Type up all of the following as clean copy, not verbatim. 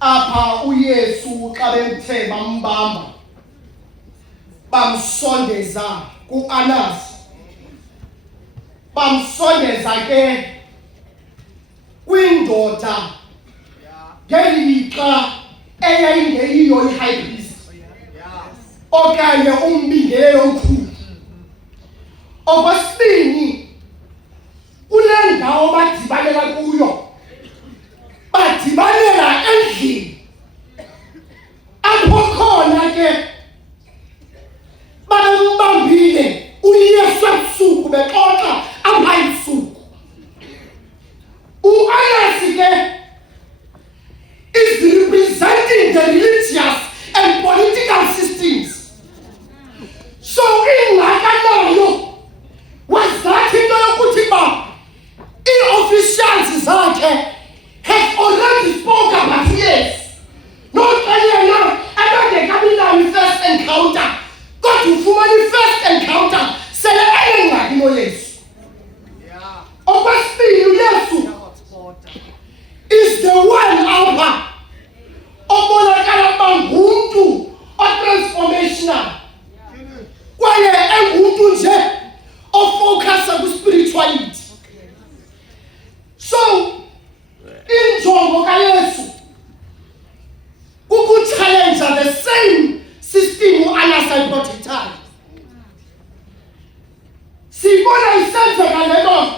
apha uYesu xa bemthe bambamba bamsondeza kuAnas, bamsondeza ke kwindoda ngelixa eyayingeyiyo i-high priest okanye umbingeleli omkhulu. Okwesibini, kule ndawo badibanela kuyo, badibanela endlini apho khona ke babembambile uYesu ebusuku bexoxa apha ebusuku. uAnas ke is representing the religious and political systems. So ingakanayo wazathi into yokuthi ba i-officials zakhe have already spoke about Yesu. Noxa yena abangekabilayo first encounter, kodwa ufumana first encounter sele enengxaki noYesu. Okwesibini, uYesu is the one apha obonakala uba ngumntu o-transformational kwaye engumntu nje ofocasa kwi-spirituality. So injongo kaYesu kukuchallenja the same system uAnas ayiprotectayo. Sibona isenzeka le nto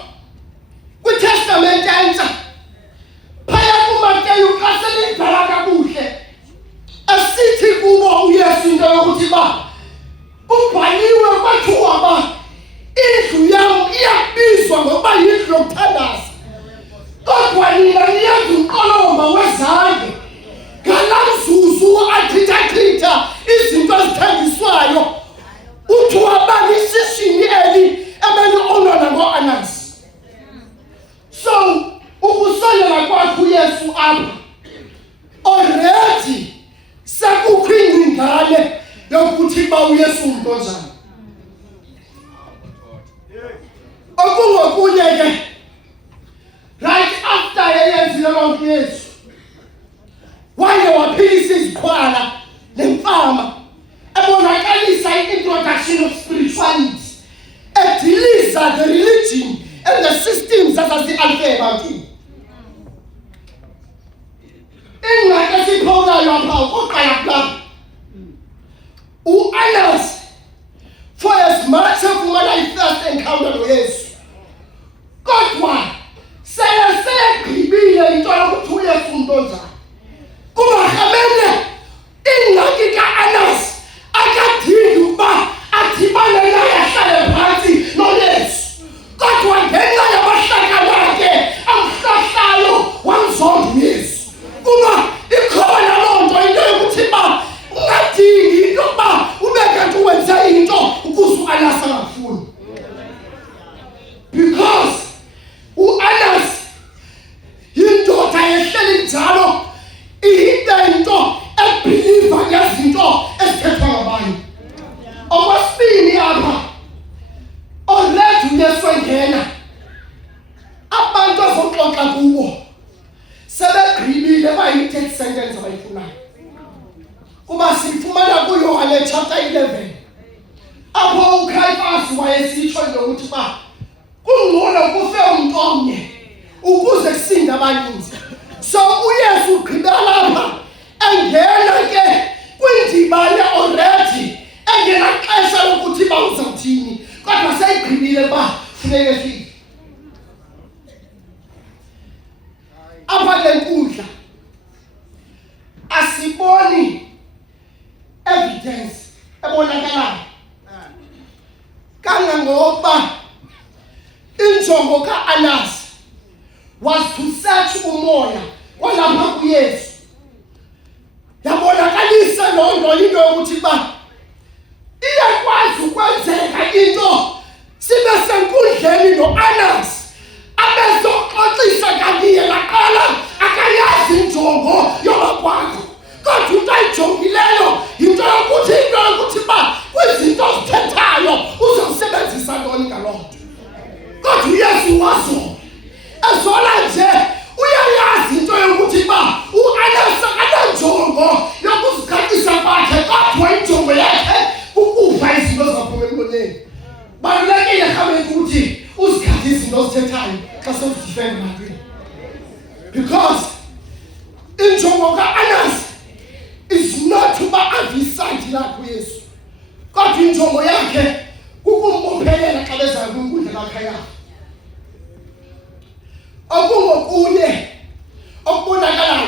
kwiTestamente entsha phaya kuMateyu xa seliyibhala kakuhle, esithi kubo uYesu into yokuthi ba kubhaliwe kwathiwa ba indlu yam iyabizwa ngokuba yindlu yokuthandaza, kodwa nina niyenza umqolomba wezandla. Ngala mzuzu achitha izinto ezithengiswayo uthi wabani ishishini eli ebeli-onwa ngoAnas. So ukusondela kwakhe uYesu apha already sekukho ingcingane yokuthi ba uYesu umntu onjani. Okungokunye ke right after eyenzile lonke Yesu waye waphilisa izikhwala lemfama, ebonakalisa i-introduction of spirituality, ediliza the religion and the systems ezazii-alpha ebantwini. Ingxaki esiyiphawulayo apha okokuqala kulapha, uAnas for as much efumana i-first encounter noYesu, kodwa sele segqibile into yokuthi uYesu umntu onjani. Kungarhamele ingxaki kaAnas akadingi ukuba adibane naye ahlale phantsi noYesu, kodwa ngenxa yabahlaka bakhe amhlahlayo wamzonda uYesu. Kuba ikhona loo nto into yokuthi ba ungadingi into yokuba ube kanti uwenze into ukuze uAnas angafuni, because uAnas yindoda ehleli njalo into ebhiliva ngezinto ezithethwa ngabanye. Okwesibini apha already uYesu engena, abantu azoxoxa kubo sebegqibile bayi-30 sentence abayifunayo. Kuba sifumana kuYohane chapter 11 apho uCaiphas wayesitsho ngokuthi ba kungcono kufe umntu omnye ukuze kusinde abaninzi. So uYesu ugqibela lapha engena ke kwindibane already, engenaxesha lokuthi ba uzawuthini, kodwa seyigqibile ba funeke fike apha le nkundla. Asiboni evidence ebonakalayo kangangokuba injongo kaAnas was to search umoya kwalapha kuYesu. Yabonakalisa loo nto into yokuthi ba iyakwazi ukwenzeka into sibe senkundleni noAnas abezoxoxisa kanti yena qala akayazi injongo yoba kwakho, kodwa into ayijongileyo yinto yokuthi ba kwizinto ozithethayo uzawusebenzisa ntoni ngaloo nto. Kodwa uYesu wazo ezola nje uyayazi into yokuthi ba uAnas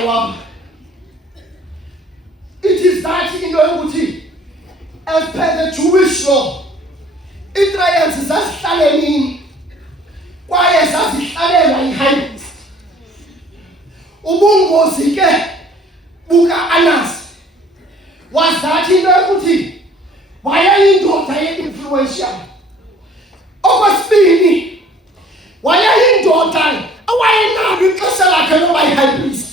kwami, it is that into yokuthi as per the Jewish law, i-trials zazihlala emini kwaye zazihlalela i-high priest. Ubungozi ke buka-Anasi wazathi into yokuthi wayeyindoda ye-influential. Okwesibini, wayeyindoda owayenalo ixesha lakhe loba yi-high priest,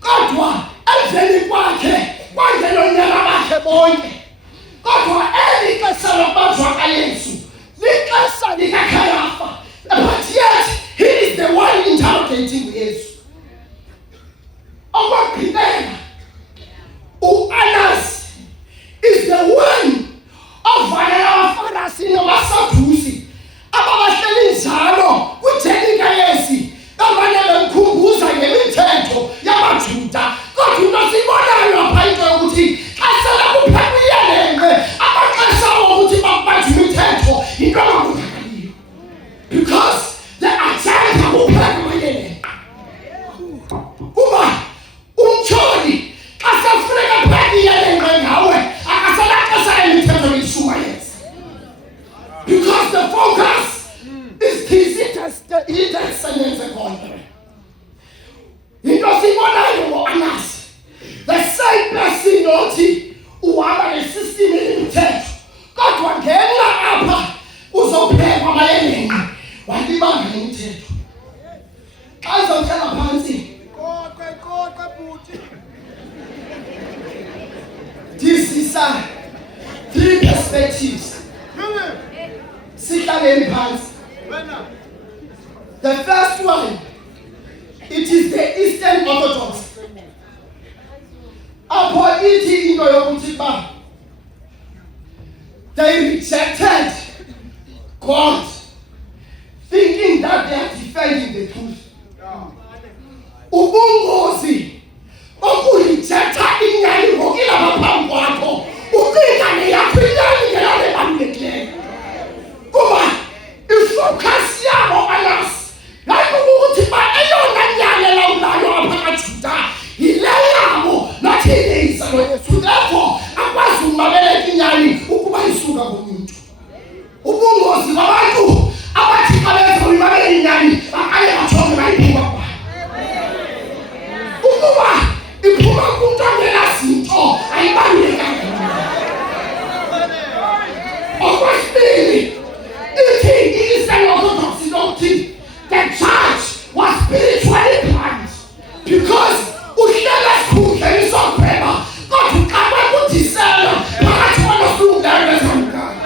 kodwa emveni kwakhe kwangelonyaka bakhe bonke. Kodwa eli xesha lokubanjwa kaYesu lixesha likaKhayafa, but yet he is the one interrogating uYesu. Okwagqibela, u-Anasi is the one ovalela abaFarisi nabaSadusi ababahleli njalo kwitheni kaYesu bamane bemkhumbuza ngemithetho yamaJuda. Kodwa into siyibonayo apha into yokuthi xa sele kuphekwa iyelenqe amaxesha wokuthi bakubanjwe imithetho yinto engakudakaliyo, because the agenda kuphekwa iyelenqe. Kuba umtyholi xa sefuneka phekwa iyelenqe ngawe akasenaxesha emithetho yishumayeza, because the focus is isebenze khona. Into siyibonayo ngo-Anasi, the same person nothi uhamba nesystem emithetho, kodwa ngenxa apha uzophekwa amayelenqe walibanga imithetho. Xa izawuhlala phantsi this is three perspectives. Sihlaleni phansi. The first one, it is the Eastern Orthodox. Apho ithi into yokuthi ba they rejected God, thinking that they are defending the truth. Ubungozi okurejecta inyani ngokilapha phambi kwakho ucingane yakho inyani ngeyona ebalulekileyo. Kuba ifocus yabo Anasi yayikukuthi ba eyona nyani elawulayo apha kaJuda yile yabo nathi yeyisa loYesu. Therefore akwazi ukumamela inyani ukuba isuka komuntu. Ubungozi babantu abathi xa benza uyimamela inyani baqale bajonge bayiphuma kwa ukuba iphuma kumntu ongenazinto ayibalulekanga. Okwesibili, ithi i-Eastern Orthodox lokuthi the church was spiritually blind, because uhlela esikhundleni sogweba kodwa uqale kudisela phakathi kwabasulungayo nezamkani.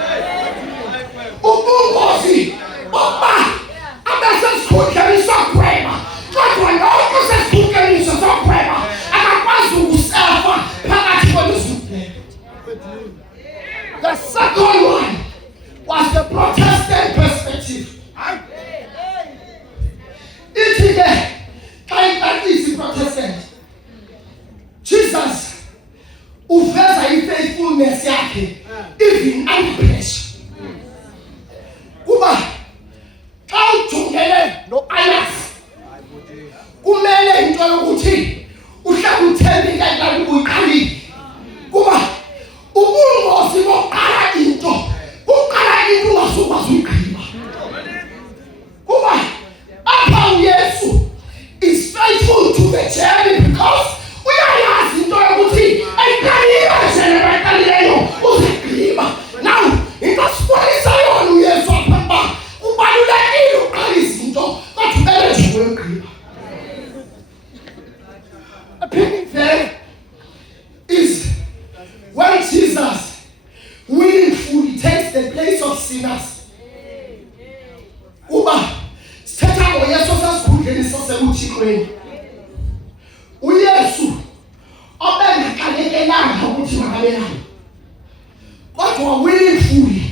Ubungozi bokuba abasesikhundleni sogweba kodwa lonke usesikhundleni sogweba akakwazi ukusefa phakathi kwabezulungayo. The second one was the Protestant perspective. Ithi ke xa iqalisa Protestant, Jesus uveza i-faithfulness yakhe even under pressure. Kuba xa ujongene no-Anasi kumele into yokuthi uhlale uthembeke kanti uyiqalile. Kuba ubungozi bokuqala into ungasukwazi uyigqiba. Kuba apha uYesu is faithful to the journey, because uyayazi into yokuthi ayiqalile njena bayiqalileyo uzigqiba. Now into sibonisa yona uYesu apha uba kubalulekile uqala izinto kodwa ubele nje uyigqiba. Appealing there is when Jesus willingly takes the place of sinners. Kuba sithetha ngoYesu osesikhundleni sasebuthixweni, uYesu obengaqalekelanga ukuthi makabelane, kodwa willingly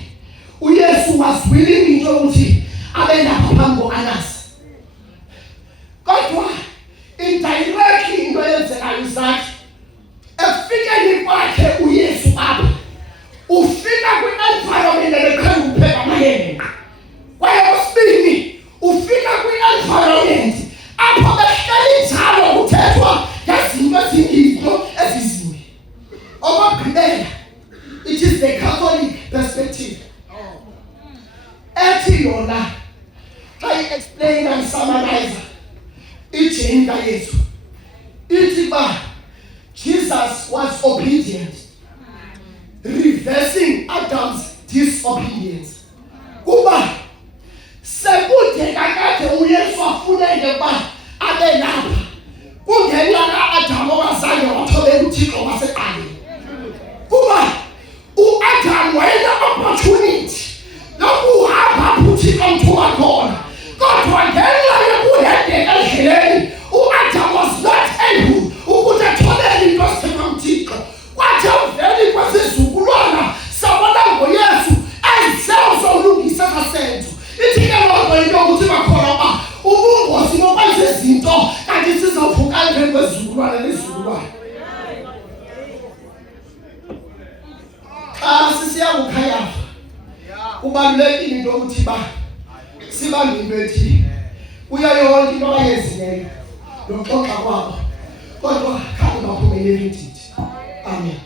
uYesu was willing into yokuthi abe lapha phambi ko-Anasi. Kodwa indirectly into eyenzekayo izathi efikeni kwakhe uYesu apha ufika kwi-environment ebeqhela ukupheka amayelenqe. Kwaye okwesibini ufika kwi-environment apho behleli njalo kuthethwa ba Jesus was obedient, reversing Adam's disobedience. Kuba sekude kakade uYesu afuneke ba abe lapha kungenxa ka-Adam owazange wathobela uThixo waseqaleni. Kuba u-Adam wayene-opportunity yokuhamba apho uThixo amthuma khona, kodwa ngenxa yokuhedeka endleleni u-Adam was not able ukuthi athobele into esithethwa nguThixo. Kwathi emveni kwesizukulwana sabona ngoYesu ezenzo ulungisa kasenzo. Ithi-ke loo nto into yokuthi bakhona ba ubungozi bokwenza izinto kanti sizovuka emveni kwezizukulwana nezizukulwana. Xa sisiya kuKhayafa kubalulekile into yokuthi ba sibambe into ethi kuyo yonke into abayenzileyo nokuxoxa kwabo, kodwa khange baphumelele indidi. Amen.